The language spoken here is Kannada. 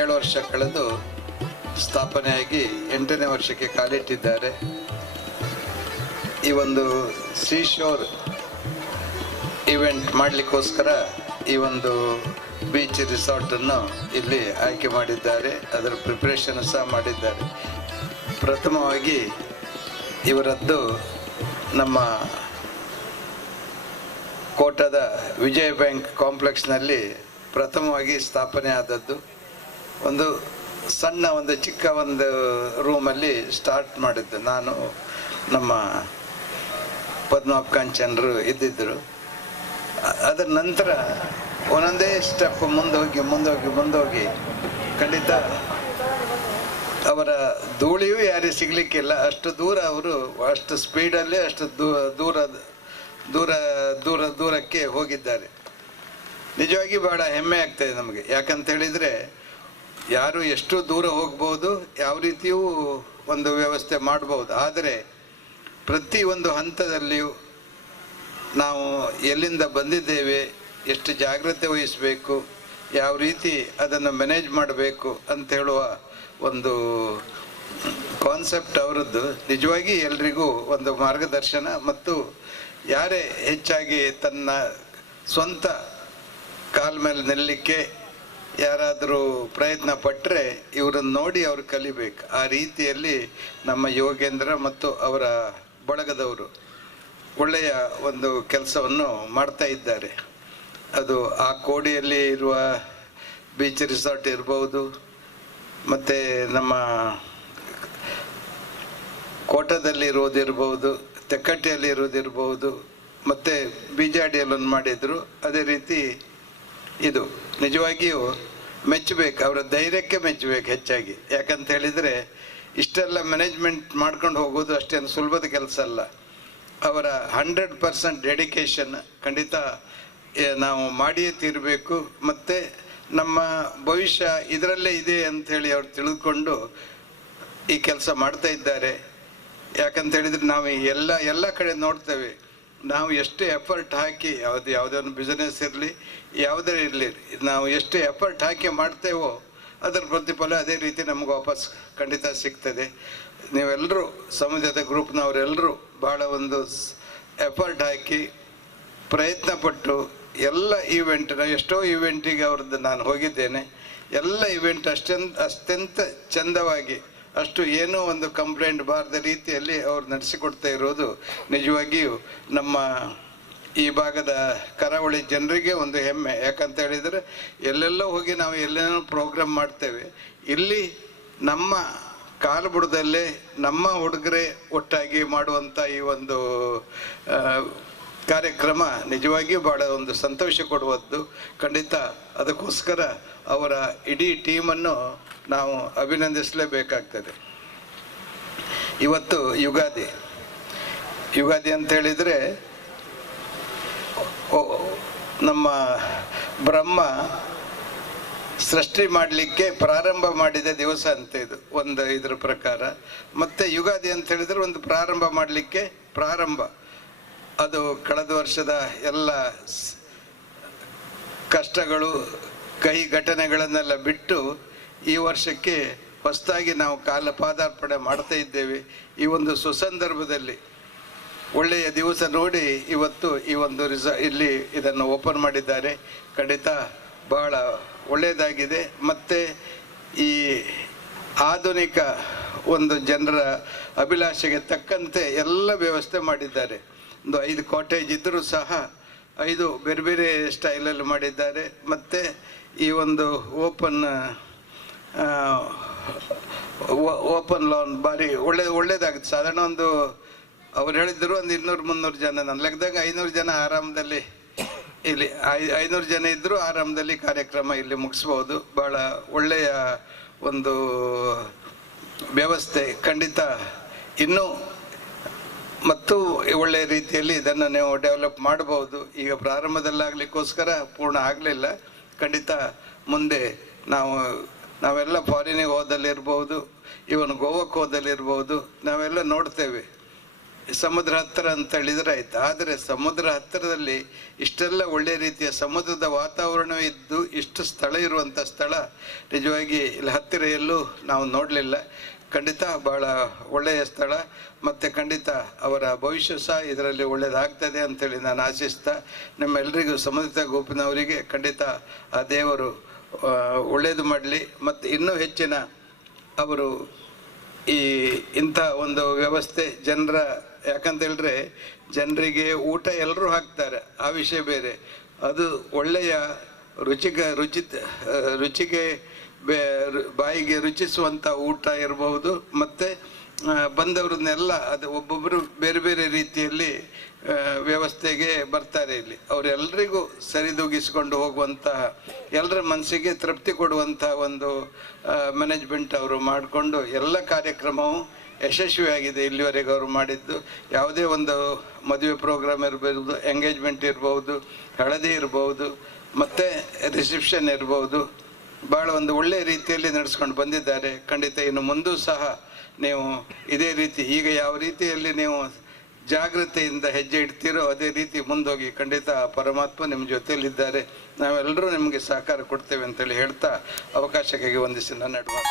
ಏಳು ವರ್ಷ ಕಳೆದು ಸ್ಥಾಪನೆಯಾಗಿ ಎಂಟನೇ ವರ್ಷಕ್ಕೆ ಕಾಲಿಟ್ಟಿದ್ದಾರೆ. ಈ ಒಂದು ಸೀಶೋರ್ ಇವೆಂಟ್ ಮಾಡಲಿಕ್ಕೋಸ್ಕರ ಈ ಒಂದು ಬೀಚ್ ರಿಸಾರ್ಟನ್ನು ಇಲ್ಲಿ ಆಯ್ಕೆ ಮಾಡಿದ್ದಾರೆ. ಅದರ ಪ್ರಿಪ್ರೇಷನ್ ಸಹ ಮಾಡಿದ್ದಾರೆ. ಪ್ರಥಮವಾಗಿ ಇವರದ್ದು ನಮ್ಮ ಕೋಟದ ವಿಜಯ ಬ್ಯಾಂಕ್ ಕಾಂಪ್ಲೆಕ್ಸ್ನಲ್ಲಿ ಪ್ರಥಮವಾಗಿ ಸ್ಥಾಪನೆ ಆದದ್ದು ಒಂದು ಸಣ್ಣ ಒಂದು ಚಿಕ್ಕ ಒಂದು ರೂಮಲ್ಲಿ ಸ್ಟಾರ್ಟ್ ಮಾಡಿದ್ದು. ನಾನು, ನಮ್ಮ ಪದ್ಮನಾಭ್ ಕಾಂಚನರು ಇದ್ದಿದ್ದರು ಅದರ ನಂತರ ಒಂದೊಂದೇ ಸ್ಟೆಪ್ ಮುಂದೋಗಿ ಮುಂದೋಗಿ ಮುಂದೋಗಿ ಖಂಡಿತ ಅವರ ಧೂಳಿಯೂ ಯಾರಿಗೆ ಸಿಗಲಿಕ್ಕಿಲ್ಲ. ಅಷ್ಟು ದೂರ ಅವರು, ಅಷ್ಟು ಸ್ಪೀಡಲ್ಲಿ ಅಷ್ಟು ದೂರ ದೂರ ದೂರ, ದೂರಕ್ಕೆ ಹೋಗಿದ್ದಾರೆ. ನಿಜವಾಗಿ ಬಹಳ ಹೆಮ್ಮೆ ಆಗ್ತದೆ ನಮಗೆ. ಯಾಕಂತ ಹೇಳಿದರೆ ಯಾರು ಎಷ್ಟು ದೂರ ಹೋಗ್ಬೋದು, ಯಾವ ರೀತಿಯೂ ಒಂದು ವ್ಯವಸ್ಥೆ ಮಾಡ್ಬೋದು. ಆದರೆ ಪ್ರತಿ ಒಂದು ಹಂತದಲ್ಲಿಯೂ ನಾವು ಎಲ್ಲಿಂದ ಬಂದಿದ್ದೇವೆ, ಎಷ್ಟು ಜಾಗ್ರತೆ ವಹಿಸಬೇಕು, ಯಾವ ರೀತಿ ಅದನ್ನು ಮ್ಯಾನೇಜ್ ಮಾಡಬೇಕು ಅಂತ ಹೇಳುವ ಒಂದು ಕಾನ್ಸೆಪ್ಟ್ ಅವರದ್ದು. ನಿಜವಾಗಿ ಎಲ್ರಿಗೂ ಒಂದು ಮಾರ್ಗದರ್ಶನ ಮತ್ತು ಯಾರೇ ಹೆಚ್ಚಾಗಿ ತನ್ನ ಸ್ವಂತ ಕಾಲ ಮೇಲೆ ನಿಲ್ಲಲಿಕ್ಕೆ ಯಾರಾದರೂ ಪ್ರಯತ್ನ ಪಟ್ಟರೆ ಇವರನ್ನು ನೋಡಿ ಅವರು ಕಲಿಬೇಕು. ಆ ರೀತಿಯಲ್ಲಿ ನಮ್ಮ ಯೋಗೇಂದ್ರ ಮತ್ತು ಅವರ ಬಳಗದವರು ಒಳ್ಳೆಯ ಒಂದು ಕೆಲಸವನ್ನು ಮಾಡ್ತಾ ಇದ್ದಾರೆ. ಅದು ಆ ಕೋಡಿಯಲ್ಲಿ ಇರುವ ಬೀಚ್ ರಿಸಾರ್ಟ್ ಇರ್ಬೋದು, ಮತ್ತು ನಮ್ಮ ಕೋಟದಲ್ಲಿ ಇರೋದಿರ್ಬೋದು ತೆಕ್ಕಟ್ಟೆಯಲ್ಲಿ ಇರೋದಿರ್ಬೋದು ಮತ್ತು ಬಿಜಾಡಿಯಲ್ಲಿ ಒಂದು ಮಾಡಿದರು. ಅದೇ ರೀತಿ ಇದು ನಿಜವಾಗಿಯೂ ಮೆಚ್ಚಬೇಕು, ಅವರ ಧೈರ್ಯಕ್ಕೆ ಮೆಚ್ಚಬೇಕು ಹೆಚ್ಚಾಗಿ. ಯಾಕಂತ ಹೇಳಿದರೆ, ಇಷ್ಟೆಲ್ಲ ಮ್ಯಾನೇಜ್ಮೆಂಟ್ ಮಾಡ್ಕೊಂಡು ಹೋಗೋದು ಅಷ್ಟೇನು ಸುಲಭದ ಕೆಲಸ ಅಲ್ಲ. ಅವರ ಹಂಡ್ರೆಡ್ ಪರ್ಸೆಂಟ್ ಡೆಡಿಕೇಶನ್ ಖಂಡಿತ ನಾವು ಮಾಡಿಯೇ ತೀರಬೇಕು. ಮತ್ತು ನಮ್ಮ ಭವಿಷ್ಯ ಇದರಲ್ಲೇ ಇದೆ ಅಂಥೇಳಿ ಅವ್ರು ತಿಳಿದುಕೊಂಡು ಈ ಕೆಲಸ ಮಾಡ್ತಾ ಇದ್ದಾರೆ. ಯಾಕಂತ ಹೇಳಿದರೆ ನಾವು ಎಲ್ಲ ಎಲ್ಲ ಕಡೆ ನೋಡ್ತೇವೆ. ನಾವು ಎಷ್ಟು ಎಫರ್ಟ್ ಹಾಕಿ, ಯಾವುದು ಯಾವುದೇ ಒಂದು ಬಿಸ್ನೆಸ್ ಇರಲಿ, ಯಾವುದೇ ಇರಲಿ, ನಾವು ಎಷ್ಟು ಎಫರ್ಟ್ ಹಾಕಿ ಮಾಡ್ತೇವೋ, ಅದರ ಪ್ರತಿಫಲ ಅದೇ ರೀತಿ ನಮ್ಗೆ ವಾಪಸ್ ಖಂಡಿತ ಸಿಗ್ತದೆ. ನೀವೆಲ್ಲರೂ ಸಮುದಾಯದ ಗ್ರೂಪ್ನವರೆಲ್ಲರೂ ಭಾಳ ಒಂದು ಎಫರ್ಟ್ ಹಾಕಿ ಪ್ರಯತ್ನ ಪಟ್ಟು ಎಲ್ಲ ಈವೆಂಟ್ ಎಷ್ಟೋ ಈವೆಂಟಿಗೆ ಅವ್ರದ್ದು ನಾನು ಹೋಗಿದ್ದೇನೆ. ಎಲ್ಲ ಈವೆಂಟ್ ಅಷ್ಟೆಂತ ಅತ್ಯಂತ ಚಂದವಾಗಿ ಅಷ್ಟು ಏನೋ ಒಂದು ಕಂಪ್ಲೇಂಟ್ ಬಾರದ ರೀತಿಯಲ್ಲಿ ಅವ್ರು ನಡೆಸಿಕೊಡ್ತಾ ಇರೋದು ನಿಜವಾಗಿಯೂ ನಮ್ಮ ಈ ಭಾಗದ ಕರಾವಳಿ ಜನರಿಗೆ ಒಂದು ಹೆಮ್ಮೆ. ಯಾಕಂತ ಹೇಳಿದರೆ ಎಲ್ಲೆಲ್ಲೋ ಹೋಗಿ ನಾವು ಎಲ್ಲೇನೋ ಪ್ರೋಗ್ರಾಮ್ ಮಾಡ್ತೇವೆ. ಇಲ್ಲಿ ನಮ್ಮ ಕಾಲುಬುಡದಲ್ಲೇ ನಮ್ಮ ಹುಡುಗರೆ ಒಟ್ಟಾಗಿ ಮಾಡುವಂಥ ಈ ಒಂದು ಕಾರ್ಯಕ್ರಮ ನಿಜವಾಗಿಯೂ ಭಾಳ ಒಂದು ಸಂತೋಷ ಕೊಡುವದ್ದು. ಖಂಡಿತ ಅದಕ್ಕೋಸ್ಕರ ಅವರ ಇಡೀ ಟೀಮನ್ನು ನಾವು ಅಭಿನಂದಿಸಲೇಬೇಕಾಗ್ತದೆ. ಇವತ್ತು ಯುಗಾದಿ. ಯುಗಾದಿ ಅಂತ ಹೇಳಿದರೆ ನಮ್ಮ ಬ್ರಹ್ಮ ಸೃಷ್ಟಿ ಮಾಡಲಿಕ್ಕೆ ಪ್ರಾರಂಭ ಮಾಡಿದ ದಿವಸ ಅಂತ ಇದು, ಒಂದು ಇದ್ರ ಪ್ರಕಾರ. ಮತ್ತೆ ಯುಗಾದಿ ಅಂತ ಹೇಳಿದ್ರೆ ಒಂದು ಪ್ರಾರಂಭ ಮಾಡಲಿಕ್ಕೆ ಪ್ರಾರಂಭ. ಅದು ಕಳೆದ ವರ್ಷದ ಎಲ್ಲ ಕಷ್ಟಗಳು, ಕಹಿ ಘಟನೆಗಳನ್ನೆಲ್ಲ ಬಿಟ್ಟು ಈ ವರ್ಷಕ್ಕೆ ಹೊಸದಾಗಿ ನಾವು ಕಾಲ ಪಾದಾರ್ಪಣೆ ಮಾಡ್ತಾ ಇದ್ದೇವೆ. ಈ ಒಂದು ಸುಸಂದರ್ಭದಲ್ಲಿ ಒಳ್ಳೆಯ ದಿವಸ ನೋಡಿ ಇವತ್ತು ಈ ಒಂದು ರಿಸ, ಇಲ್ಲಿ ಇದನ್ನು ಓಪನ್ ಮಾಡಿದ್ದಾರೆ. ಖಂಡಿತ ಬಹಳ ಒಳ್ಳೆಯದಾಗಿದೆ. ಮತ್ತು ಈ ಆಧುನಿಕ ಒಂದು ಜನರ ಅಭಿಲಾಷೆಗೆ ತಕ್ಕಂತೆ ಎಲ್ಲ ವ್ಯವಸ್ಥೆ ಮಾಡಿದ್ದಾರೆ. ಒಂದು ಐದು ಕಾಟೇಜ್ ಇದ್ದರೂ ಸಹ ಐದು ಬೇರೆ ಬೇರೆ ಸ್ಟೈಲಲ್ಲಿ ಮಾಡಿದ್ದಾರೆ. ಮತ್ತು ಈ ಒಂದು ಓಪನ್ ಓಪನ್ ಲೋನ್ ಭಾರಿ ಒಳ್ಳೆ, ಒಳ್ಳೇದಾಗುತ್ತೆ. ಸಾಧಾರಣ ಒಂದು ಅವ್ರು ಹೇಳಿದ್ರು ಒಂದು ಇನ್ನೂರು, ಮುನ್ನೂರು ಜನ. ನನ್ನ ಲೆಕ್ಕದಾಗ ಐನೂರು ಜನ ಆರಾಮದಲ್ಲಿ ಇಲ್ಲಿ, ಐ- ಐನೂರು ಜನ ಇದ್ದರೂ ಆರಾಮದಲ್ಲಿ ಕಾರ್ಯಕ್ರಮ ಇಲ್ಲಿ ಮುಗಿಸ್ಬೋದು. ಭಾಳ ಒಳ್ಳೆಯ ಒಂದು ವ್ಯವಸ್ಥೆ ಖಂಡಿತ ಇನ್ನೂ ಮತ್ತು ಒಳ್ಳೆಯ ರೀತಿಯಲ್ಲಿ ಇದನ್ನು ನೀವು ಡೆವಲಪ್ ಮಾಡಬಹುದು ಈಗ ಪ್ರಾರಂಭದಲ್ಲಾಗಲಿಕ್ಕೋಸ್ಕರ ಪೂರ್ಣ ಆಗಲಿಲ್ಲ. ಖಂಡಿತ ಮುಂದೆ ನಾವು ನಾವೆಲ್ಲ ಫಾರಿನಿಗೆ ಹೋದಲ್ಲಿರ್ಬೋದು ಇವನ್ ಗೋವಾಕ್ಕೆ ಹೋದಲ್ಲಿರ್ಬೋದು, ನಾವೆಲ್ಲ ನೋಡ್ತೇವೆ. ಸಮುದ್ರ ಹತ್ತಿರ ಅಂತ ಹೇಳಿದ್ರೆ ಆಯ್ತು. ಆದರೆ ಸಮುದ್ರ ಹತ್ತಿರದಲ್ಲಿ ಇಷ್ಟೆಲ್ಲ ಒಳ್ಳೆ ರೀತಿಯ ಸಮುದ್ರದ ವಾತಾವರಣ ಇದ್ದು, ಇಷ್ಟು ಸ್ಥಳ ಇರುವಂಥ ಸ್ಥಳ, ನಿಜವಾಗಿ ಇಲ್ಲಿ ಹತ್ತಿರ ಎಲ್ಲೂ ನಾವು ನೋಡಲಿಲ್ಲ. ಖಂಡಿತ ಭಾಳ ಒಳ್ಳೆಯ ಸ್ಥಳ. ಮತ್ತು ಖಂಡಿತ ಅವರ ಭವಿಷ್ಯ ಸಹ ಇದರಲ್ಲಿ ಒಳ್ಳೆಯದಾಗ್ತದೆ ಅಂತೇಳಿ ನಾನು ಆಶಿಸ್ತಾ ನಮ್ಮೆಲ್ಲರಿಗೂ ಸಮುದ್ರ ಗೋಪಿನವರಿಗೆ ಖಂಡಿತ ಆ ದೇವರು ಒಳ್ಳೆಯದು ಮಾಡಲಿ, ಮತ್ತು ಇನ್ನೂ ಹೆಚ್ಚಿನ ಅವರು ಈ ಇಂಥ ಒಂದು ವ್ಯವಸ್ಥೆ ಜನರ ಯಾಕಂತ ಹೇಳಿದ್ರೆ ಜನರಿಗೆ ಊಟ ಎಲ್ಲರೂ ಹಾಕ್ತಾರೆ, ಆ ವಿಷಯ ಬೇರೆ. ಅದು ಒಳ್ಳೆಯ ರುಚಿಗ ರುಚಿ ರುಚಿಗೆ ಬೆ ಬಾಯಿಗೆ ರುಚಿಸುವಂಥ ಊಟ ಇರಬಹುದು, ಮತ್ತು ಬಂದವ್ರನ್ನೆಲ್ಲ ಅದು ಒಬ್ಬೊಬ್ಬರು ಬೇರೆ ಬೇರೆ ರೀತಿಯಲ್ಲಿ ವ್ಯವಸ್ಥೆಗೆ ಬರ್ತಾರೆ ಇಲ್ಲಿ. ಅವರೆಲ್ಲರಿಗೂ ಸರಿದೂಗಿಸಿಕೊಂಡು ಹೋಗುವಂತಹ ಎಲ್ಲರ ಮನಸ್ಸಿಗೆ ತೃಪ್ತಿ ಕೊಡುವಂತಹ ಒಂದು ಮ್ಯಾನೇಜ್ಮೆಂಟ್ ಅವರು ಮಾಡಿಕೊಂಡು ಎಲ್ಲ ಕಾರ್ಯಕ್ರಮವು ಯಶಸ್ವಿಯಾಗಿದೆ ಇಲ್ಲಿವರೆಗೆ ಅವರು ಮಾಡಿದ್ದು. ಯಾವುದೇ ಒಂದು ಮದುವೆ ಪ್ರೋಗ್ರಾಮ್ ಇರ್ಬೋದು ಎಂಗೇಜ್ಮೆಂಟ್ ಇರಬಹುದು ಹಳದಿ ಇರಬಹುದು ಮತ್ತು ರಿಸೆಪ್ಷನ್ ಇರಬಹುದು ಭಾಳ ಒಂದು ಒಳ್ಳೆಯ ರೀತಿಯಲ್ಲಿ ನಡೆಸ್ಕೊಂಡು ಬಂದಿದ್ದಾರೆ. ಖಂಡಿತ ಇನ್ನು ಮುಂದೂ ಸಹ ನೀವು ಇದೇ ರೀತಿ, ಈಗ ಯಾವ ರೀತಿಯಲ್ಲಿ ನೀವು ಜಾಗೃತೆಯಿಂದ ಹೆಜ್ಜೆ ಇಡ್ತೀರೋ ಅದೇ ರೀತಿ ಮುಂದೋಗಿ ಖಂಡಿತ ಪರಮಾತ್ಮ ನಿಮ್ಮ ಜೊತೆಯಲ್ಲಿದ್ದಾರೆ. ನಾವೆಲ್ಲರೂ ನಿಮಗೆ ಸಹಕಾರ ಕೊಡ್ತೇವೆ ಅಂತೇಳಿ ಹೇಳ್ತಾ ಅವಕಾಶಕ್ಕಾಗಿ ವಂದಿಸಿ ನನ್ನ ನಡುವೆ